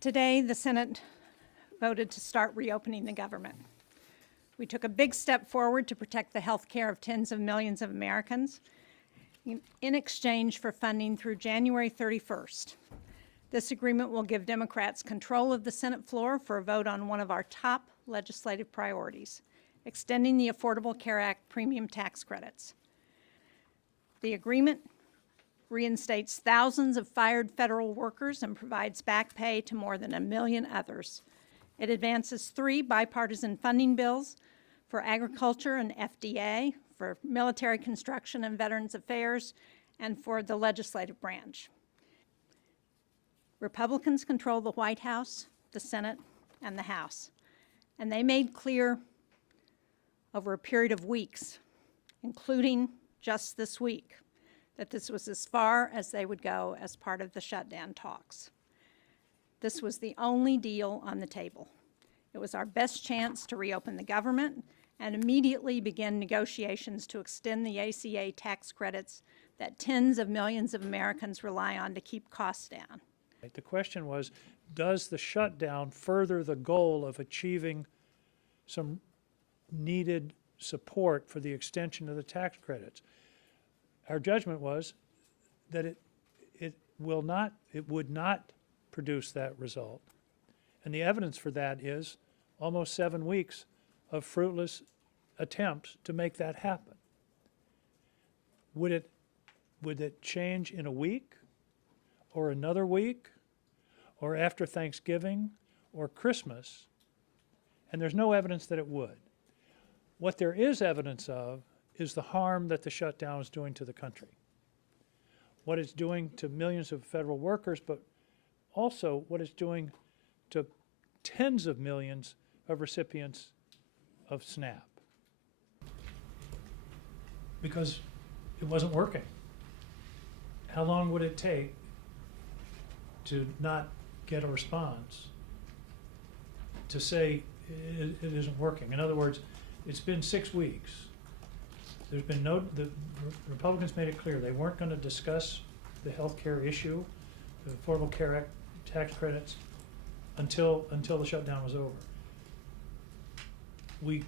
Today, the Senate voted to start reopening the government. We took a big step forward to protect the health care of tens of millions of Americans in exchange for funding through January 31st. This agreement will give Democrats control of the Senate floor for a vote on one of our top legislative priorities, extending the Affordable Care Act premium tax credits. The agreement reinstates thousands of fired federal workers and provides back pay to more than 1 million others. It advances 3 bipartisan funding bills for agriculture and FDA, for military construction and Veterans Affairs, and for the legislative branch. Republicans control the White House, the Senate, and the House, and they made clear over a period of weeks, including just this week, that this was as far as they would go as part of the shutdown talks. This was the only deal on the table. It was our best chance to reopen the government and immediately begin negotiations to extend the ACA tax credits that tens of millions of Americans rely on to keep costs down. The question was, does the shutdown further the goal of achieving some needed support for the extension of the tax credits? Our judgment was that it would not produce that result. And the evidence for that is almost 7 weeks of fruitless attempts to make that happen. Would it change in a week, or another week, or after Thanksgiving, or Christmas? And there's no evidence that it would. What there is evidence of is the harm that the shutdown is doing to the country. What it's doing to millions of federal workers, but also what it's doing to tens of millions of recipients of SNAP. Because it wasn't working. How long would it take to not get a response to say it isn't working? In other words, it's been 6 weeks. There's been the Republicans made it clear they weren't going to discuss the health care issue, the Affordable Care Act tax credits, until the shutdown was over. We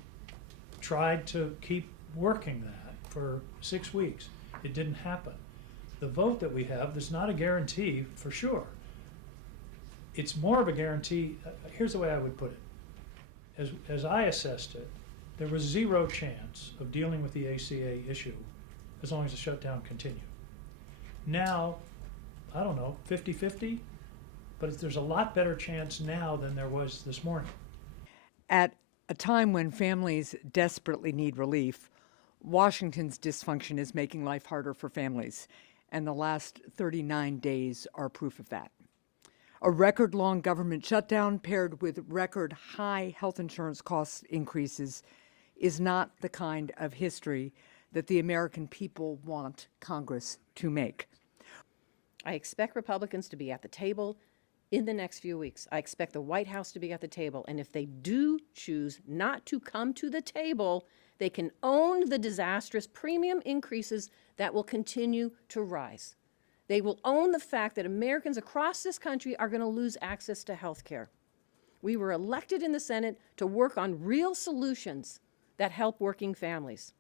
tried to keep working that for 6 weeks. It didn't happen. The vote that we have is not a guarantee for sure. It's more of a guarantee. Here's the way I would put it. As I assessed it, there was 0 chance of dealing with the ACA issue as long as the shutdown continued. Now, I don't know, 50-50, but there's a lot better chance now than there was this morning. At a time when families desperately need relief, Washington's dysfunction is making life harder for families, and the last 39 days are proof of that. A record-long government shutdown paired with record-high health insurance cost increases is not the kind of history that the American people want Congress to make. I expect Republicans to be at the table in the next few weeks. I expect the White House to be at the table. And if they do choose not to come to the table, they can own the disastrous premium increases that will continue to rise. They will own the fact that Americans across this country are going to lose access to health care. We were elected in the Senate to work on real solutions that help working families.